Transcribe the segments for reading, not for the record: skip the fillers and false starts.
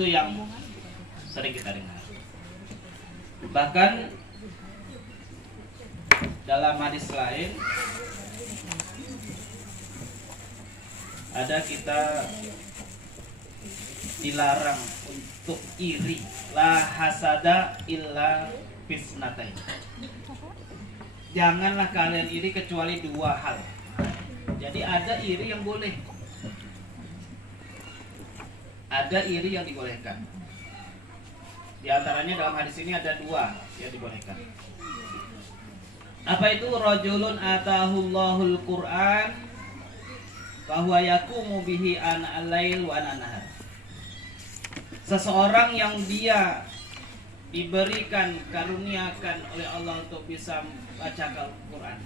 Itu yang sering kita dengar. Bahkan dalam hadis lain ada kita dilarang untuk iri. La hasada illa fisnatain. Janganlah kalian iri kecuali dua hal. Jadi ada iri yang boleh, ada iri yang dibolehkan. Di antaranya dalam hadis ini ada dua yang dibolehkan. Apa itu? Rajulun atahullahul Qur'an bahwa yakumu bihi ana al-lail wa ana nahar. Seseorang yang dia diberikan, karuniakan oleh Allah untuk bisa baca Al-Quran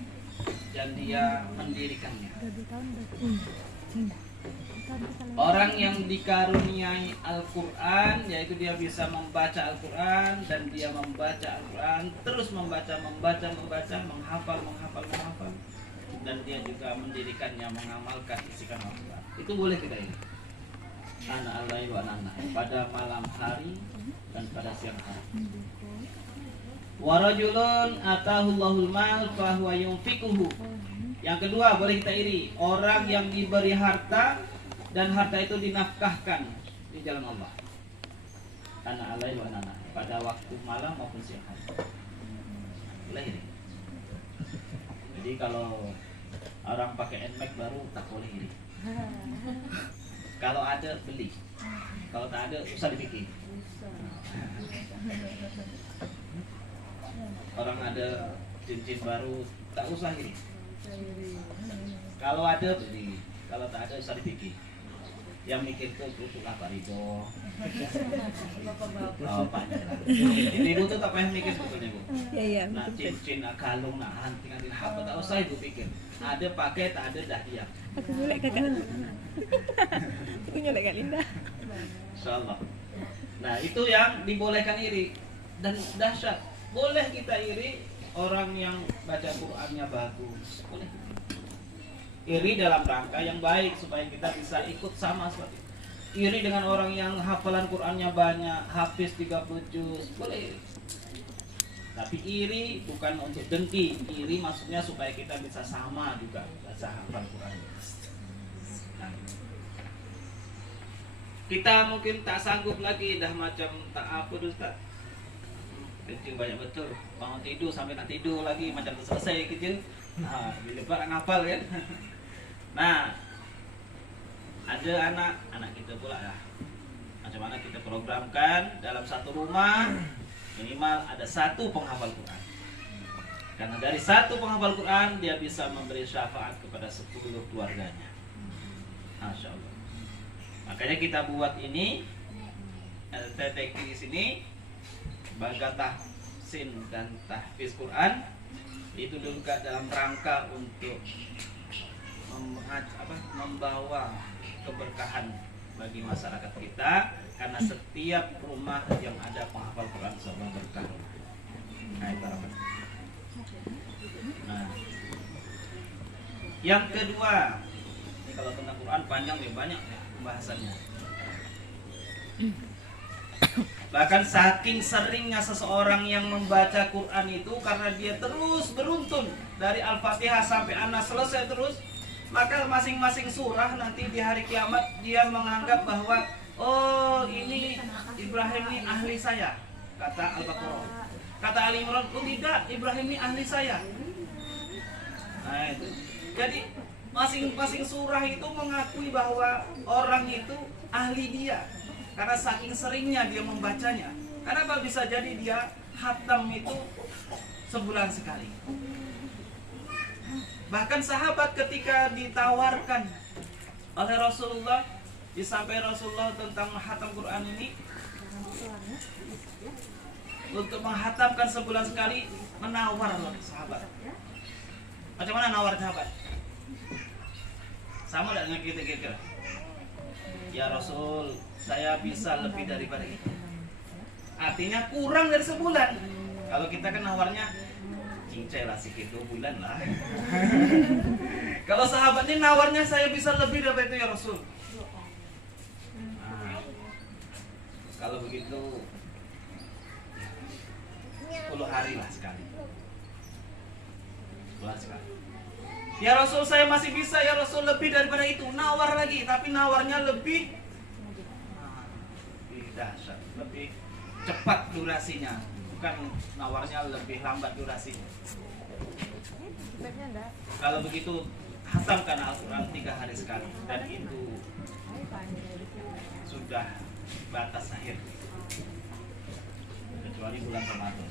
dan dia mendirikannya. Orang yang dikaruniai Al-Quran, yaitu dia bisa membaca Al-Quran dan dia membaca Al-Quran, terus membaca, menghafal, dan dia juga mendirikannya, mengamalkan isikan Al-Quran. Itu boleh kita ini. Ana al-lail wa ana pada malam hari dan pada siang hari. Wa rajulun atahullahul mal fa huwa yunfiquhu. Yang kedua boleh kita iri, orang yang diberi harta dan harta itu dinafkahkan di jalan Allah. Ana al-lail wa ana pada waktu malam maupun siang hari. Boleh iri. Jadi kalau orang pakai NMAX baru tak boleh iri. Kalau ada beli, kalau tak ada usah dipikir. Orang ada cincin baru tak usah iri. Kalau ada beli, kalau tak ada usah dipikir. Yang mikir tuh butuhlah Pak Ridho. Bapaknya lah. Ibu tuh tak payah mikir sebetulnya Bu. Iya. Nah cincin, nah kalung, nah hanting, apa tak usah ibu pikir. Ada pakai, tak ada dah diam. Aku nyolek kakak. Aku nyolek Kak Linda. Insyaallah. Nah itu yang dibolehkan iri. Dan dahsyat, boleh kita iri orang yang baca Qur'annya bagus. Boleh. Iri dalam rangka yang baik supaya kita bisa ikut sama seperti itu. Iri dengan orang yang hafalan Qur'annya banyak, hafiz 30 juz, boleh iri. Tapi iri bukan untuk dengki, iri maksudnya supaya kita bisa sama juga baca hafal Qur'an. Nah, kita mungkin tak sanggup lagi, dah macam tak apa Ustaz. Kencing banyak betul, bangun tidur sampai nak tidur lagi macam tak selesai kerja. Nah, bila barang hafal kan. Nah, ada anak kita pula ya. Macam mana kita programkan dalam satu rumah minimal ada satu penghafal Quran. Karena dari satu penghafal Quran dia bisa memberi syafaat kepada 10 keluarganya. Masya Allah. Makanya kita buat ini TTQ di sini baga tahsin dan tahfiz Quran itu juga dalam rangka untuk membawa keberkahan bagi masyarakat kita, karena setiap rumah yang ada penghafal Quran sama berkah. Nah, itu harapan. Nah, yang kedua, ini kalau tentang Quran panjang nih, banyak ya pembahasannya. Bahkan saking seringnya seseorang yang membaca Quran itu, karena dia terus beruntun dari Al-Fatihah sampai An-Nas selesai terus, maka masing-masing surah nanti di hari kiamat dia menganggap bahwa oh ini Ibrahim ini ahli saya, kata Al-Baqarah. Kata Ali Imran, oh tidak, Ibrahim ini ahli saya. Nah itu. Jadi masing-masing surah itu mengakui bahwa orang itu ahli dia, karena saking seringnya dia membacanya. Kenapa bisa jadi dia khatam itu sebulan sekali? Bahkan sahabat ketika ditawarkan oleh Rasulullah, disampaikan Rasulullah tentang khatam Quran ini, untuk menghatamkan sebulan sekali, menawar loh sahabat. Macam mana nawar sahabat? Sama dengan kita. Ya Rasul, saya bisa lebih daripada itu. Artinya kurang dari sebulan. Kalau kita kan nawarnya cincai lah segitu bulan lah. Kalau sahabat ini nawarnya saya bisa lebih daripada itu ya Rasul. Nah, begitu 10 hari lah sekali. 10 hari sekali. Ya Rasul, saya masih bisa ya Rasul, lebih daripada itu. Nawar lagi, tapi nawarnya lebih dahsyat, lebih cepat durasinya. Bukan nawarnya lebih lambat durasinya. Kalau begitu, hatamkan Al-Quran 3 hari sekali. Dan itu sudah batas akhir, kecuali bulan Ramadan.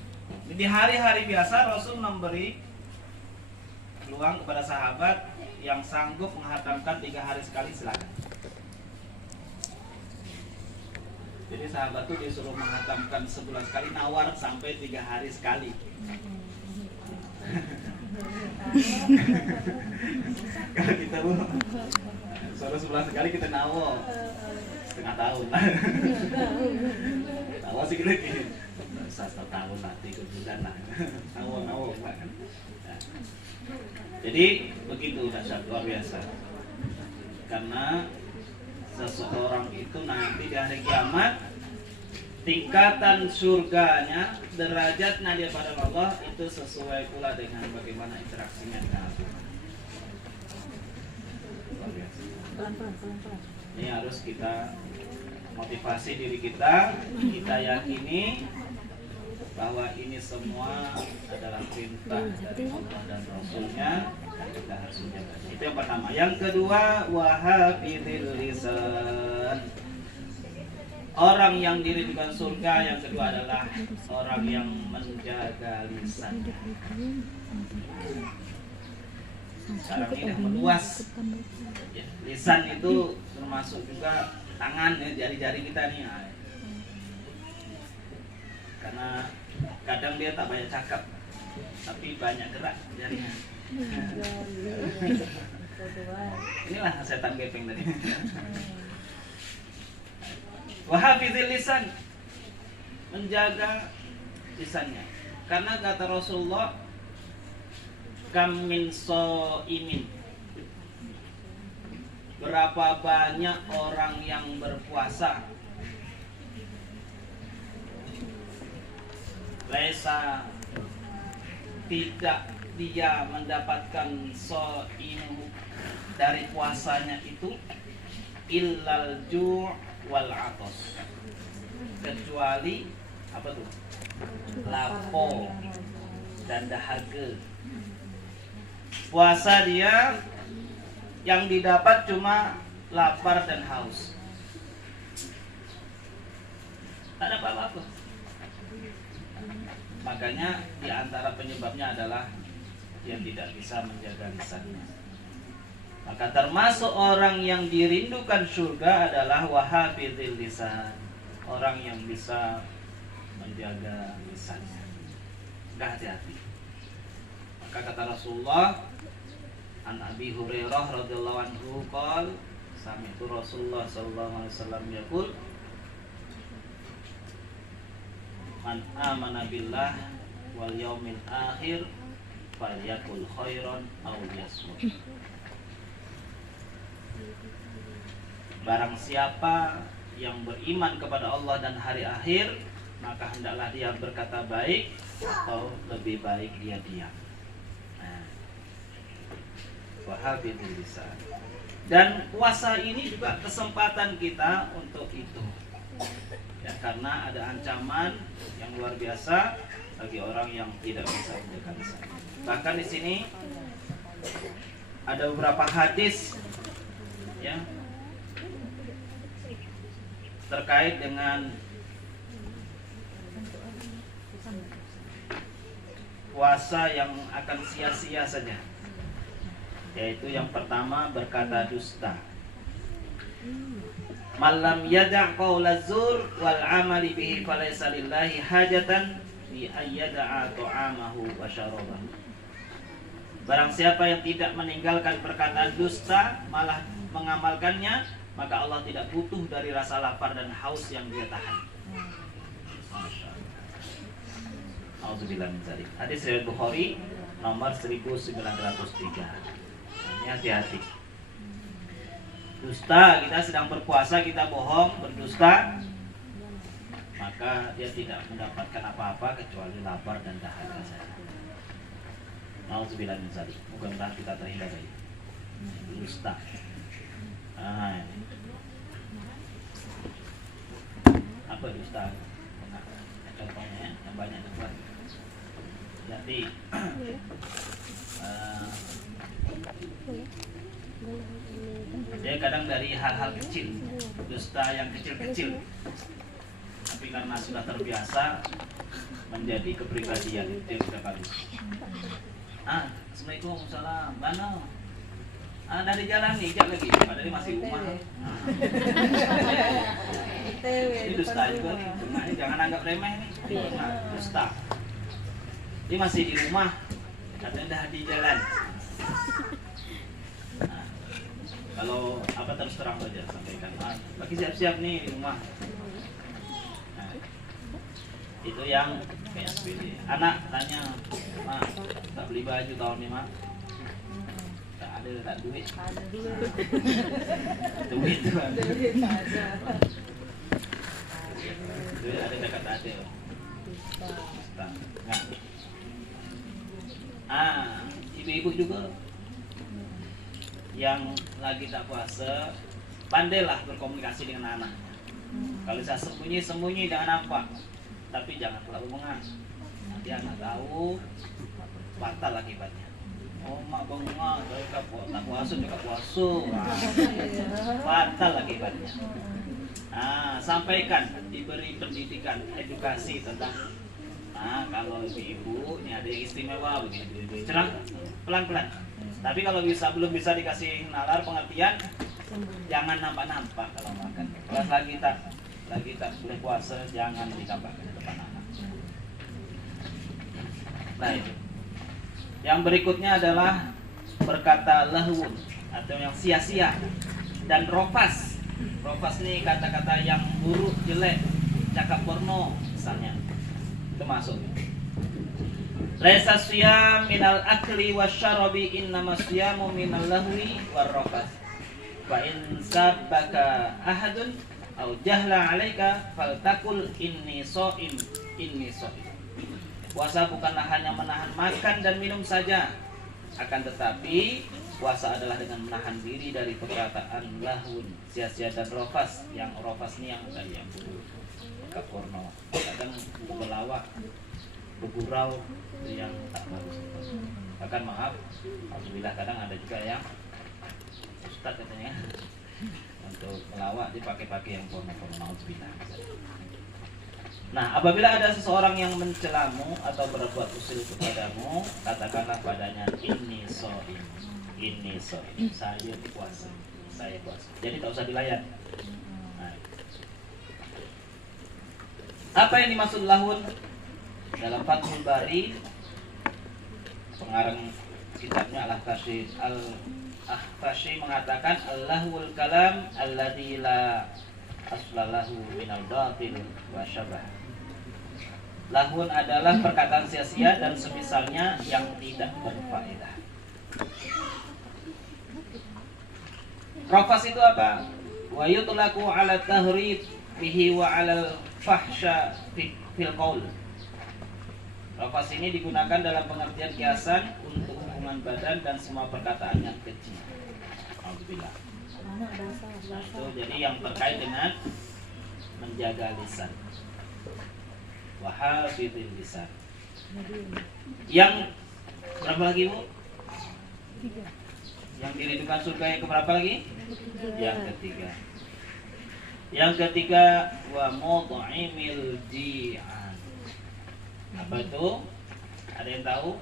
Di hari-hari biasa Rasul memberi peluang kepada sahabat yang sanggup menghatamkan 3 hari sekali, silakan. Jadi sahabat itu disuruh menghatamkan sebulan sekali, nawar sampai 3 hari sekali. Kalau kita suruh sebulan sekali, kita nawar setengah tahun lah. Nawar sih kita bisa setahun lah, 3 bulan lah. Nawar lah kan. Jadi begitu dahsyat, luar biasa. Karena seseorang itu nanti di hari kiamat, tingkatan surganya, derajatnya dia pada Allah itu sesuai pula dengan bagaimana interaksinya dengan Tuhan. Luar biasa. Ini harus kita motivasi diri kita yakini bahwa ini semua adalah perintah dari Allah dan Rasulnya, kita harus menjaga. Itu yang pertama. Yang kedua, wahafidil lisan. Orang yang dirindukan surga yang kedua adalah orang yang menjaga lisan. Sekarang ini dah meluas. Ya, lisan itu termasuk juga tangan, ya, jari-jari kita nih. Karena kadang dia tak banyak cakap, tapi banyak gerak jarinya. Inilah setan gepeng tadi. Wahafizil lisan, menjaga lisannya. Karena kata Rasulullah, kam min shaimin, berapa banyak orang yang berpuasa, laisa, tidak dia mendapatkan shaimu dari puasanya itu illal ju' wal atos, kecuali apa tuh? Lapo dan dahaga. Puasa dia yang didapat cuma lapar dan haus, tak ada apa-apa. Makanya di antara penyebabnya adalah dia tidak bisa menjaga lisannya. Maka termasuk orang yang dirindukan surga adalah wahafizil lisan, orang yang bisa menjaga lisannya. Enggak, hati-hati. Maka kata Rasulullah, an Abi Hurairah radhiyallahu anhu qol, sami'tu Rasulullah sallallahu alaihi wasallam yaqul, man amana billah wal yaumil akhir falyakul khairan aw liyasmut. Barang siapa yang beriman kepada Allah dan hari akhir, maka hendaklah dia berkata baik atau lebih baik dia diam. Wahafizil lisan. Dan puasa ini juga kesempatan kita untuk itu. Ya, karena ada ancaman yang luar biasa bagi orang yang tidak bisa menjaga lisan. Bahkan di sini ada beberapa hadis ya terkait dengan puasa yang akan sia-sia saja. Yaitu yang pertama, berkata dusta. Malam yada' qaula zur wal amali bihi falaysa lillahi hajatan bi ayyada'a ta'amahu wa syarabahu. Barang siapa yang tidak meninggalkan perkataan dusta, malah mengamalkannya, maka Allah tidak butuh dari rasa lapar dan haus yang dia tahan. Auzubillah min dzalik. Hadis riwayat Bukhari nomor 1903. Ini hati-hati. Dusta, kita sedang berpuasa, kita bohong, berdusta, maka dia tidak mendapatkan apa-apa kecuali lapar dan dahaga saja. Nauzubillah min dzalik. Mudah-mudahan kita terhindar dari dusta. Apa dusta? Nah, contohnya yang banyak dibuat. Jadi dia kadang dari hal-hal kecil, dusta yang kecil-kecil, tapi karena sudah terbiasa menjadi kepribadian, itu yang sudah bagus. Assalamualaikum, salam, mana? Dari jalan nih, ijak lagi, padahal masih rumah. Ini dusta juga nih, cuma ini jangan anggap remeh nih, dusta. Ini masih di rumah, katanya dah di jalan. Kalau apa terus terang saja sampaikan, lagi siap-siap nih di rumah. Itu yang PSBB. Anak tanya, Mak, tak beli baju tahun ini, Mak? Tak ada, tak duit. Duit tuh. Duit ada dekat ada. Ibu-ibu juga yang lagi tak puasa, pandailah berkomunikasi dengan anak. Kalau saya sembunyi jangan nampak, tapi jangan terlalu mengang. Nanti anak tahu, fatal akibatnya. Oh, mak bengong, tak puasa juga puasa, fatal akibatnya. Sampaikan, diberi pendidikan, edukasi tentang kalau ibu ini ada yang istimewa begini, cerang, pelan-pelan. Tapi kalau belum bisa dikasih nalar pengertian, jangan nampak-nampak kalau makan. Kalau lagi tak boleh puasa, jangan ditampakkan di depan anak. Nah itu. Yang berikutnya adalah berkata lahwun atau yang sia-sia dan rofas. Rofas ini kata-kata yang buruk, jelek, cakap porno misalnya. Itu masuk. Laisa siyam minal akli wasyarabi innama siyamu minal lahwi warrafas. Fa in sabbaka ahadun aw jahla 'alaika faltaqul inni shaim. Puasa bukanlah hanya menahan makan dan minum saja, akan tetapi puasa adalah dengan menahan diri dari perkataan lahun, sia-sia dan rofas. Yang rofas ini yang tadi yang ke porno, kadang berlawak, bergurau yang tak bagus. Bahkan maaf, alhamdulillah kadang ada juga yang ustaz katanya untuk melawak dipakai yang porno-porno, alhamdulillah. Nah, apabila ada seseorang yang mencelamu atau berbuat usil kepadamu, katakanlah padanya ini soim, saya puasa, Jadi tak usah dilayan. Nah, apa yang dimaksud lahun? Dalam Fathul Bari, pengarang kitabnya Al-Ahfashi mengatakan al-lahwul kalam alladzi la aslalahu minal batil wa syabah. Lahun adalah perkataan sia-sia dan semisalnya yang tidak berfaedah. Rafas itu apa? Wa yutlaqu 'ala tahrib bihi wa 'ala fahsya fil qaul. Rafas ini digunakan dalam pengertian kiasan untuk hubungan badan dan semua perkataan yang keji. Alhamdulillah. Itu jadi yang terkait dengan menjaga lisan. Wahafidil lisan. Yang berapa lagi, Bu? 3. Yang dirindukan surga yang keberapa lagi? Yang ketiga. Yang ketiga wa mut'imil ji'an. Apa itu? Ada yang tahu?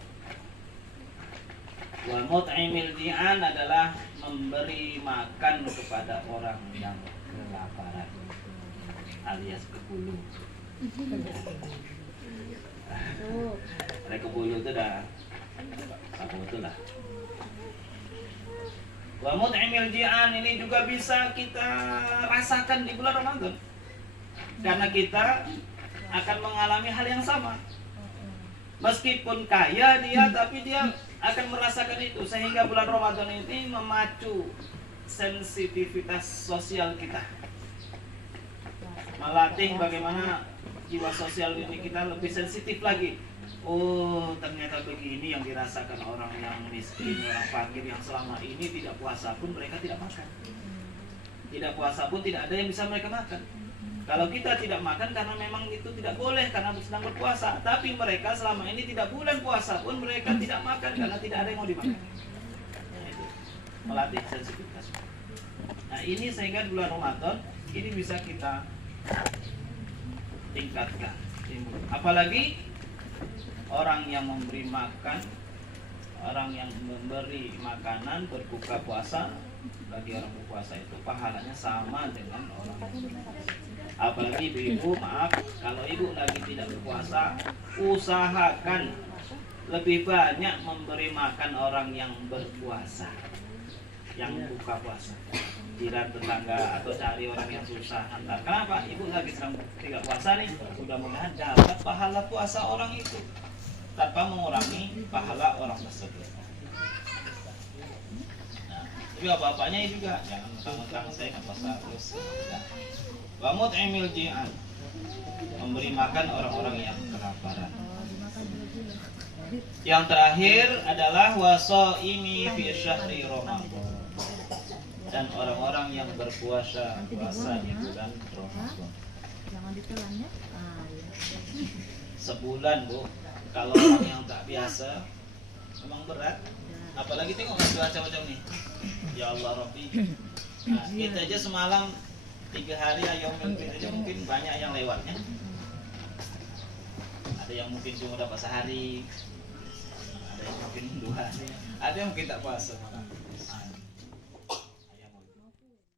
Wa mut'imil ji'an adalah memberi makan kepada orang yang kelaparan alias kebulu. Ada kebulu itu dah apa betul lah. Wa mut'imil ji'an ini juga bisa kita rasakan di bulan Ramadan. Karena kita akan mengalami hal yang sama. Meskipun kaya dia, tapi dia akan merasakan itu. Sehingga bulan Ramadan ini memacu sensitivitas sosial kita. Melatih bagaimana jiwa sosial ini kita lebih sensitif lagi. Oh, ternyata begini yang dirasakan orang yang miskin, orang fakir yang selama ini tidak puasa pun mereka tidak makan. Tidak puasa pun tidak ada yang bisa mereka makan. Kalau kita tidak makan karena memang itu tidak boleh karena sedang berpuasa, tapi mereka selama ini tidak bulan puasa pun mereka tidak makan karena tidak ada yang mau dimakan. Nah, itu melatih sensitivitas. Nah, ini sehingga di bulan Ramadan ini bisa kita tingkatkan. Apalagi orang yang memberi makan, orang yang memberi makanan berbuka puasa, bagi orang berpuasa itu pahalanya sama dengan orang yang berpuasa. Apalagi ibu-ibu, maaf, kalau ibu lagi tidak berpuasa, usahakan lebih banyak memberi makan orang yang berpuasa, yang buka puasa, jiran tetangga atau cari orang yang susah antar. Kenapa? Ibu lagi sedang tidak puasa nih, mudah-mudahan dapat pahala puasa orang itu tanpa mengurangi pahala orang tersebut. Nah, tapi bapaknya juga jangan mentang-mentang saya nggak puasa terus. Wa mut'imil ji'an, memberi makan orang-orang yang kelaparan. Yang terakhir adalah wasoimi fi syahri Ramadan, dan orang-orang yang berpuasa puasa di bulan Ramadan. Jangan ditelan ya. Sebulan, Bu. Kalau orang yang tak biasa memang berat. Apalagi tengok cuaca macam ni. Ya Allah Rabbi. Nah, kita aja semalam 3 hari ayam aja mungkin banyak yang lewatnya. Ada yang mungkin cuma dapat sehari, ada yang mungkin 2 hari, ada yang mungkin tak puasa.